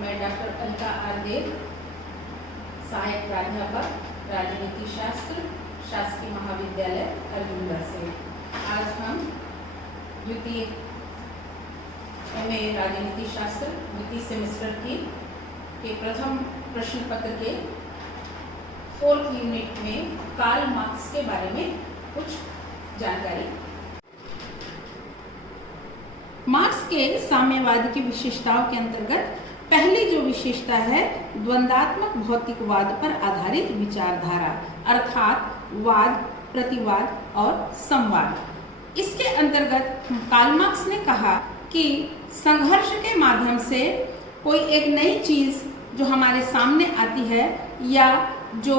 मैं doctor Alka are देव, सहायक प्राध्यापक राजनीति शास्त्र, शासकीय महाविद्यालय अर्जुंदा से। आज हम द्वितीय MA राजनीति शास्त्र द्वितीय सेमेस्टर के प्रथम प्रश्न पत्र के 4th यूनिट में कार्ल मार्क्स के बारे में कुछ जानकारी। मार्क्स के साम्यवाद की विशेषताओं के अंतर्गत पहली जो विशेषता है द्वंद्वात्मक भौतिकवाद पर आधारित विचारधारा, अर्थात वाद, प्रतिवाद और संवाद। इसके अंतर्गत कार्ल मार्क्स ने कहा कि संघर्ष के माध्यम से कोई एक नई चीज जो हमारे सामने आती है या जो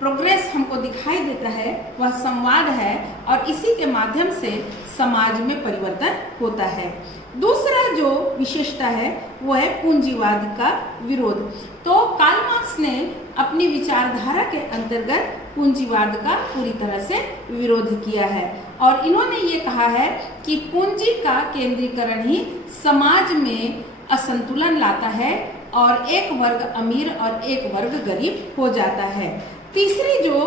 प्रोग्रेस हमको दिखाई देता है वह संवाद है और इसी के माध्यम से समाज में परिवर्तन होता है। दूसरा जो विशेषता है वो है पूंजीवाद का विरोध। तो कार्ल मार्क्स ने अपनी विचारधारा के अंतर्गत पूंजीवाद का पूरी तरह से विरोध किया है और इन्होंने ये कहा है कि पूंजी का केंद्रीकरण ही समाज में असंतुलन लाता है और एक वर्ग अमीर और एक वर्ग गरीब हो जाता है। तीसरी जो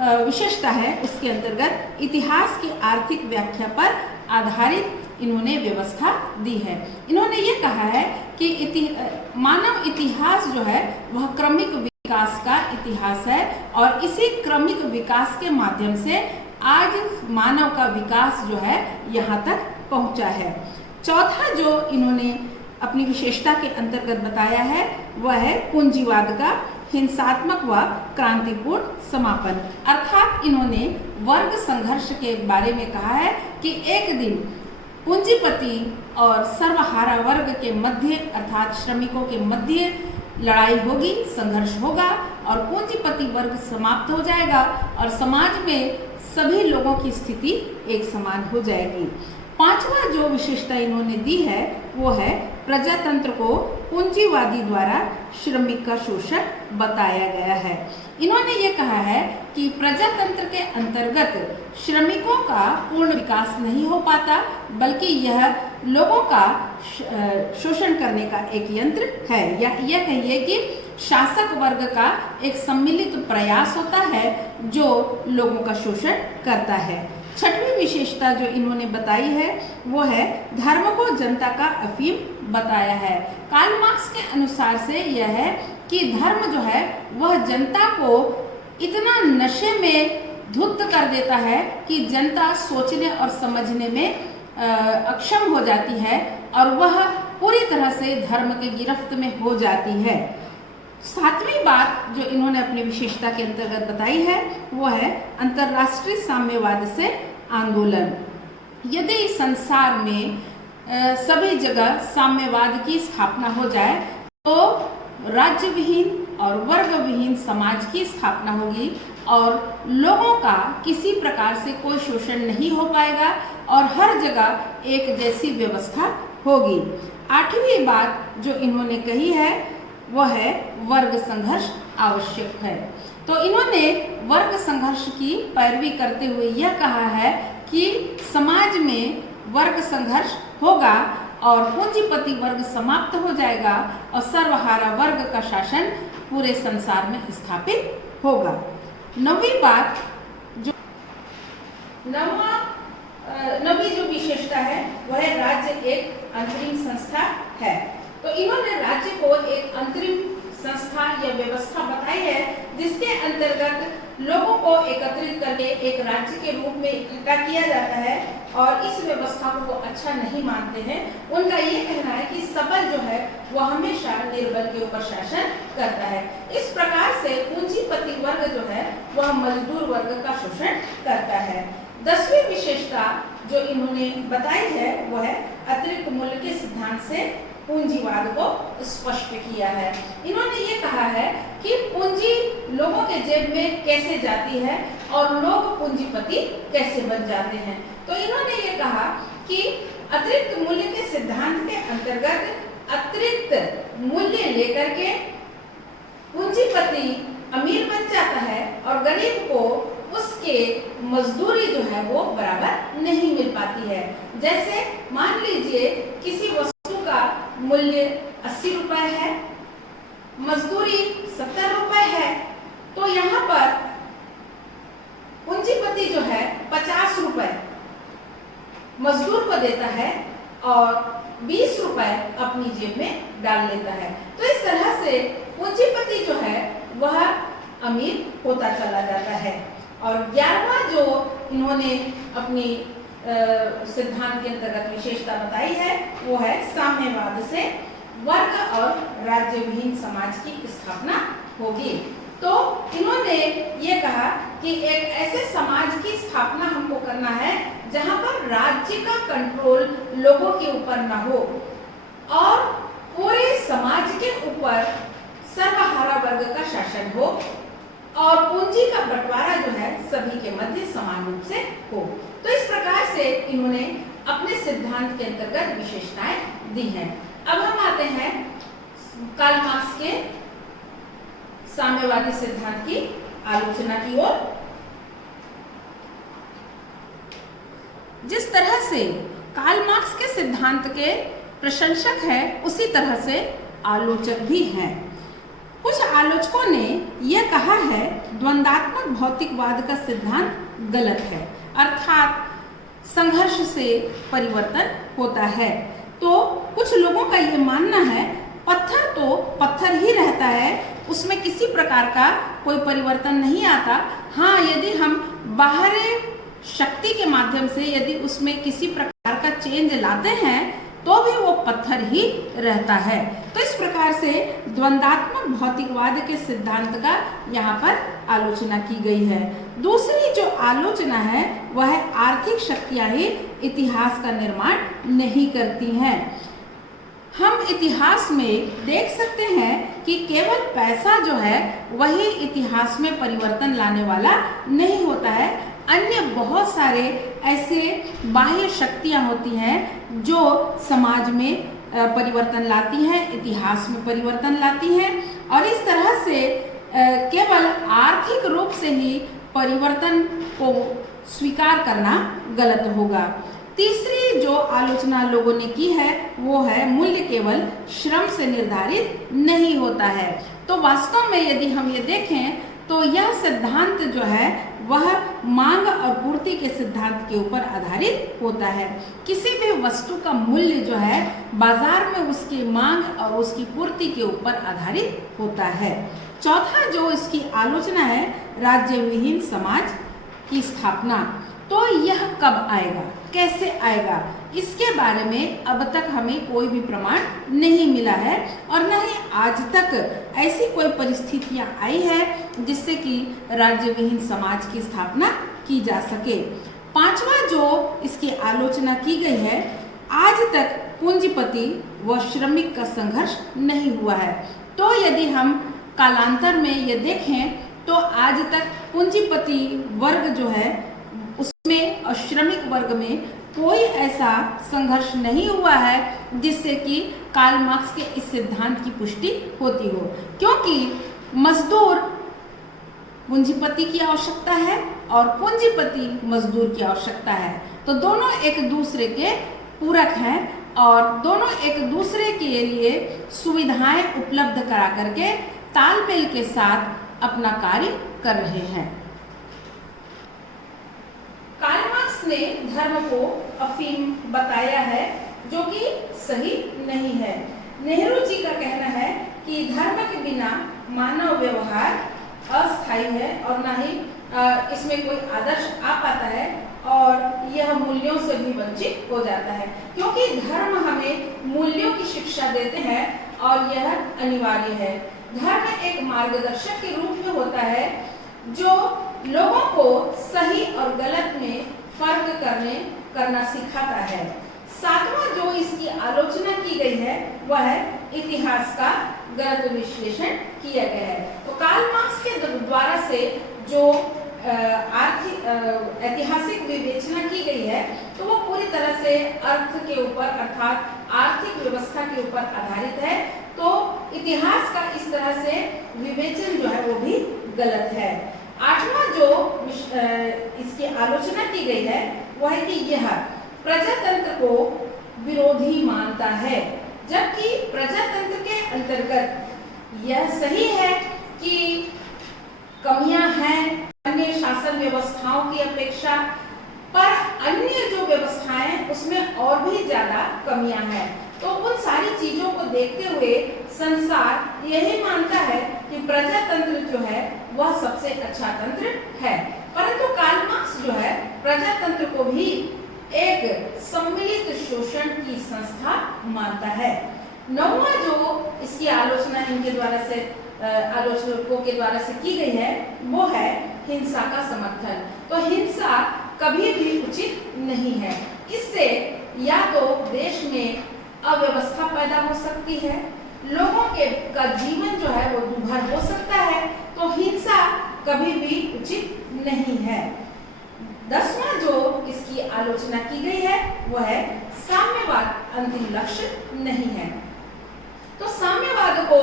विशेषता है उसके अंतर्गत इतिहास की आर्थिक व्याख्या पर आधारित इन्होंने व्यवस्था दी है। इन्होंने ये कहा है कि मानव इतिहास जो है वह क्रमिक विकास का इतिहास है और इसी क्रमिक विकास के माध्यम से आज मानव का विकास जो है यहाँ तक पहुँचा है। चौथा जो इन्होंने अपनी विशेषता के अंतर्गत बताया है वह है पूंजीवाद का हिंसात्मक व क्रांतिपूर्ण समापन, अर्थात इन्होंने वर्ग संघर्ष के बारे में कहा है कि एक दिन पूंजीपति और सर्वहारा वर्ग के मध्य अर्थात श्रमिकों के मध्य लड़ाई होगी, संघर्ष होगा और पूंजीपति वर्ग समाप्त हो जाएगा और समाज में सभी लोगों की स्थिति एक समान हो जाएगी। पांचवा जो विशेषता इन्होंने दी है वो है प्रजातंत्र को पूंजीवादी द्वारा श्रमिक का शोषण बताया गया है। इन्होंने ये कहा है कि प्रजातंत्र के अंतर्गत श्रमिकों का पूर्ण विकास नहीं हो पाता बल्कि यह लोगों का शोषण करने का एक यंत्र है या यह कहिए कि शासक वर्ग का एक सम्मिलित प्रयास होता है जो लोगों का शोषण करता है। छठवीं विशेषता जो इन्होंने बताई है वो है धर्म को जनता का अफीम बताया है। कार्ल मार्क्स के अनुसार से यह है कि धर्म जो है वह जनता को इतना नशे में धुत कर देता है कि जनता सोचने और समझने में अक्षम हो जाती है और वह पूरी तरह से धर्म के गिरफ्त में हो जाती है। सातवीं बात जो इन्होंने अपनी विशेषता के अंतर्गत बताई है वो है अंतर्राष्ट्रीय साम्यवाद से आंदोलन। यदि संसार में सभी जगह साम्यवाद की स्थापना हो जाए तो राज्य विहीन और वर्ग विहीन समाज की स्थापना होगी और लोगों का किसी प्रकार से कोई शोषण नहीं हो पाएगा और हर जगह एक जैसी व्यवस्था होगी। आठवीं बात जो इन्होंने कही है वह है वर्ग संघर्ष आवश्यक है। तो इन्होंने वर्ग संघर्ष की पैरवी करते हुए यह कहा है कि समाज में वर्ग संघर्ष होगा और पूंजीपति वर्ग समाप्त हो जाएगा और सर्वहारा वर्ग का शासन पूरे संसार में स्थापित होगा। नवीं बात जो नवी जो विशेषता है वह राज्य एक अंतरिम संस्था है। तो इन्होंने राज्य को एक अंतरिम संस्था या व्यवस्था बताई है जिसके अंतर्गत लोगों को एकत्रित करके एक राज्य के रूप में इकट्ठा किया जाता है और इस व्यवस्था को वो अच्छा नहीं मानते हैं। उनका ये कहना है कि सबल जो है वह हमेशा निर्बल के ऊपर शासन करता है। इस प्रकार से पूंजीपति वर्ग जो है वह मजदूर वर्ग का शोषण करता है। 10वीं विशेषता जो इन्होंने बताई है वह है अतिरिक्त मूल्य के सिद्धांत से पूंजीवाद को स्पष्ट किया है। इन्होंने ये कहा है कि पूंजी लोगों के जेब में कैसे जाती है और लोग पूंजीपति कैसे बन जाते हैं। तो इन्होंने ये कहा कि अतिरिक्त मूल्य के सिद्धांत के अंतर्गत अतिरिक्त मूल्य लेकर के पूंजीपति अमीर बन जाता है और गरीब को उसके मजदूरी जो है वो बराबर नहीं मिल पाती है। जैसे मान लीजिए किसी वस्तु का मूल्य 80 रुपए है, मजदूरी 70 रुपए है, तो यहाँ पर पूंजीपति जो है 50 रुपए मजदूर को देता है और 20 रुपए अपनी जेब में डाल लेता है। तो इस तरह से पूंजीपति जो है वह अमीर होता चला जाता है। और 11वां जो इन्होंने अपनी सिद्धांत के अंतर्गत विशेषता बताई है वो है साम्यवाद से वर्ग और राज्य विहीन समाज की स्थापना होगी। तो इन्होंने ये कहा कि एक ऐसे समाज की स्थापना हमको करना है जहां पर राज्य का कंट्रोल लोगों के ऊपर ना हो और पूरे समाज के ऊपर सर्वहारा वर्ग का शासन हो और पूंजी का बंटवारा जो है सभी के मध्य समान रूप से हो। तो इस प्रकार से इन्होंने अपने सिद्धांत के अंतर्गत विशेषताएं दी हैं। अब हम आते हैं कार्ल मार्क्स के साम्यवादी सिद्धांत की आलोचना की ओर। जिस तरह से कार्ल मार्क्स के सिद्धांत के प्रशंसक हैं उसी तरह से आलोचक भी हैं। कुछ आलोचकों ने यह कहा है द्वंद्वात्मक भौतिकवाद का सिद्धांत गलत है, अर्थात संघर्ष से परिवर्तन होता है। तो कुछ लोगों का यह मानना है पत्थर तो पत्थर ही रहता है, उसमें किसी प्रकार का कोई परिवर्तन नहीं आता। हाँ, यदि हम बाहरी शक्ति के माध्यम से यदि उसमें किसी प्रकार का चेंज लाते हैं तो भी वो पत्थर ही रहता है। तो इस प्रकार से द्वंद्वात्मक भौतिकवाद के सिद्धांत का यहाँ पर आलोचना की गई है। दूसरी जो आलोचना है वह है आर्थिक शक्तियां ही इतिहास का निर्माण नहीं करती हैं। हम इतिहास में देख सकते हैं कि केवल पैसा जो है वही इतिहास में परिवर्तन लाने वाला नहीं होता है। अन्य बहुत सारे ऐसे बाह्य शक्तियां होती हैं जो समाज में परिवर्तन लाती हैं, इतिहास में परिवर्तन लाती हैं और इस तरह से केवल आर्थिक रूप से ही परिवर्तन को स्वीकार करना गलत होगा। तीसरी जो आलोचना लोगों ने की है वो है मूल्य केवल श्रम से निर्धारित नहीं होता है। तो वास्तव में यदि हम ये देखें तो यह सिद्धांत जो है वह मांग और पूर्ति के सिद्धांत के ऊपर आधारित होता है। किसी भी वस्तु का मूल्य जो है बाजार में उसकी मांग और उसकी पूर्ति के ऊपर आधारित होता है। चौथा जो इसकी आलोचना है राज्य विहीन समाज की स्थापना। तो यह कब आएगा, कैसे आएगा, इसके बारे में अब तक हमें कोई भी प्रमाण नहीं मिला है और न ही आज तक ऐसी कोई परिस्थितियां आई है जिससे कि राज्य विहीन समाज की स्थापना की जा सके। पांचवा जो इसकी आलोचना की गई है, आज तक पूंजीपति व श्रमिक का संघर्ष नहीं हुआ है। तो यदि हम कालांतर में ये देखें तो आज तक पूंजीपति वर्ग जो है उसमें और श्रमिक वर्ग में कोई ऐसा संघर्ष नहीं हुआ है जिससे कि कार्ल मार्क्स के इस सिद्धांत की पुष्टि होती हो, क्योंकि मजदूर पूंजीपति की आवश्यकता है और पूंजीपति मजदूर की आवश्यकता है। तो दोनों एक दूसरे के पूरक हैं और दोनों एक दूसरे के लिए सुविधाएं उपलब्ध करा करके तालमेल के साथ अपना कार्य कर रहे हैं। कार्ल मार्क्स ने धर्म को अफीम बताया है जो कि सही नहीं है। नेहरू जी का कहना है कि धर्म के बिना मानव व्यवहार अस्थायी है और न ही इसमें कोई आदर्श आ पाता है और यह मूल्यों से भी वंचित हो जाता है, क्योंकि धर्म हमें मूल्यों की शिक्षा देते हैं और यह अनिवार्य है। धर्म एक मार्गदर्शक के रूप में होता है जो लोगों को सही और गलत में फर्क करना सिखाता है। सातवां जो इसकी आलोचना की गई है वह है इतिहास का गलत विश्लेषण किया गया है। तो कार्ल मार्क्स के द्वारा से जो ऐतिहासिक विवेचना की गई है तो वो पूरी तरह से अर्थ के ऊपर अर्थात आर्थिक व्यवस्था के ऊपर आधारित है। तो इतिहास का इस तरह से विवेचन जो है वो भी गलत है। आठवां जो इसकी आलोचना की गई है वह है कि यह प्रजातंत्र को विरोधी मानता है। जबकि प्रजातंत्र के अंतर्गत यह सही है कि कमियां हैं अन्य शासन व्यवस्थाओं की अपेक्षा, पर अन्य जो व्यवस्थाएं उसमें और भी ज्यादा कमियां हैं। तो उन सारी चीजों को देखते हुए संसार यही मानता है कि प्रजातंत्र जो है वह सबसे अच्छा तंत्र है। परंतु कार्ल मार्क्स जो है प्रजातंत्र को भी एक सम्मिलित शोषण की संस्था मानता है। नौवां जो इसकी आलोचना इनके द्वारा से आलोचकों के द्वारा से की गई है वो है हिंसा का समर्थन। तो हिंसा कभी भी उचित नहीं है। इससे या तो देश में अव्यवस्था पैदा हो सकती है, लोगों का जीवन जो है वो दुर्भर हो सकता है। तो हिंसा कभी भी उचित नहीं है। 10वां जो इसकी आलोचना की गई है वो है साम्यवाद अंतिम लक्ष्य नहीं है। तो साम्यवाद को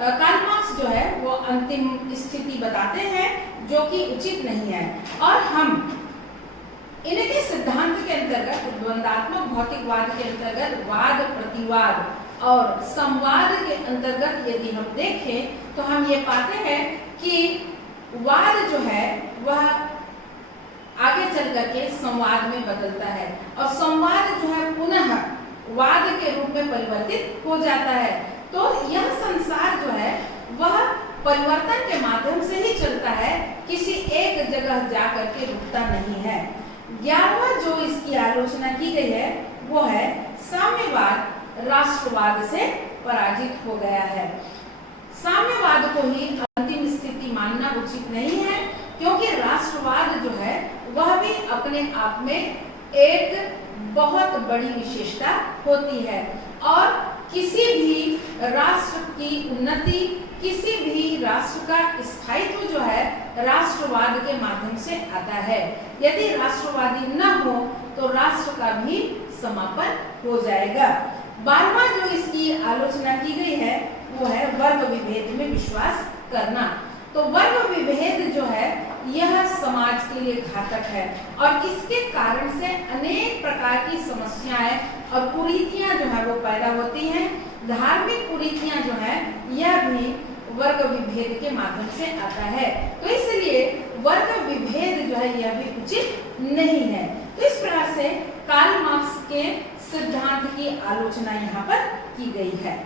कार्ल मार्क्स जो है वो अंतिम स्थिति बताते हैं जो कि उचित नहीं है। और हम इनके सिद्धांत के अंतर्गत द्वंदात्मक भौतिकवाद के अंतर्गत वाद प्रतिवाद और संवाद के अंतर्गत यदि हम देखें तो हम ये पाते हैं कि वाद जो है वह आगे चल करके संवाद में बदलता है और संवाद जो है पुनः वाद के रूप में परिवर्तित हो जाता है। तो यह संसार जो है वह परिवर्तन के माध्यम से ही चलता है, किसी एक जगह जा करके रुकता नहीं है। 11वां जो इसकी आलोचना की गई है वो है साम्यवाद राष्ट्रवाद से पराजित हो गया है। साम्यवाद को ही अंतिम स्थिति मानना उचित नहीं है, क्योंकि राष्ट्रवाद जो है वह भी अपने आप में एक बहुत बड़ी विशेषता होती है और किसी भी राष्ट्र की उन्नति, किसी भी राष्ट्र का स्थायित्व जो है राष्ट्रवाद के माध्यम से आता है। यदि राष्ट्रवादी न हो तो राष्ट्र का भी समापन हो जाएगा। 12वां जो इसकी आलोचना की गई है वो है वर्ग विभेद में विश्वास करना। तो वर्ग विभेद जो है यह समाज के लिए घातक है और इसके कारण से अनेक प्रकार की समस्याएं और कुरीतियां जो है वो पैदा होती हैं। धार्मिक कुरीतियां जो है यह भी वर्ग विभेद के माध्यम से आता है। तो इसलिए वर्ग विभेद जो है यह भी उचित नहीं है। तो इस प्रकार से कार्ल मार्क्स के सिद्धांत की आलोचना यहाँ पर की गई है।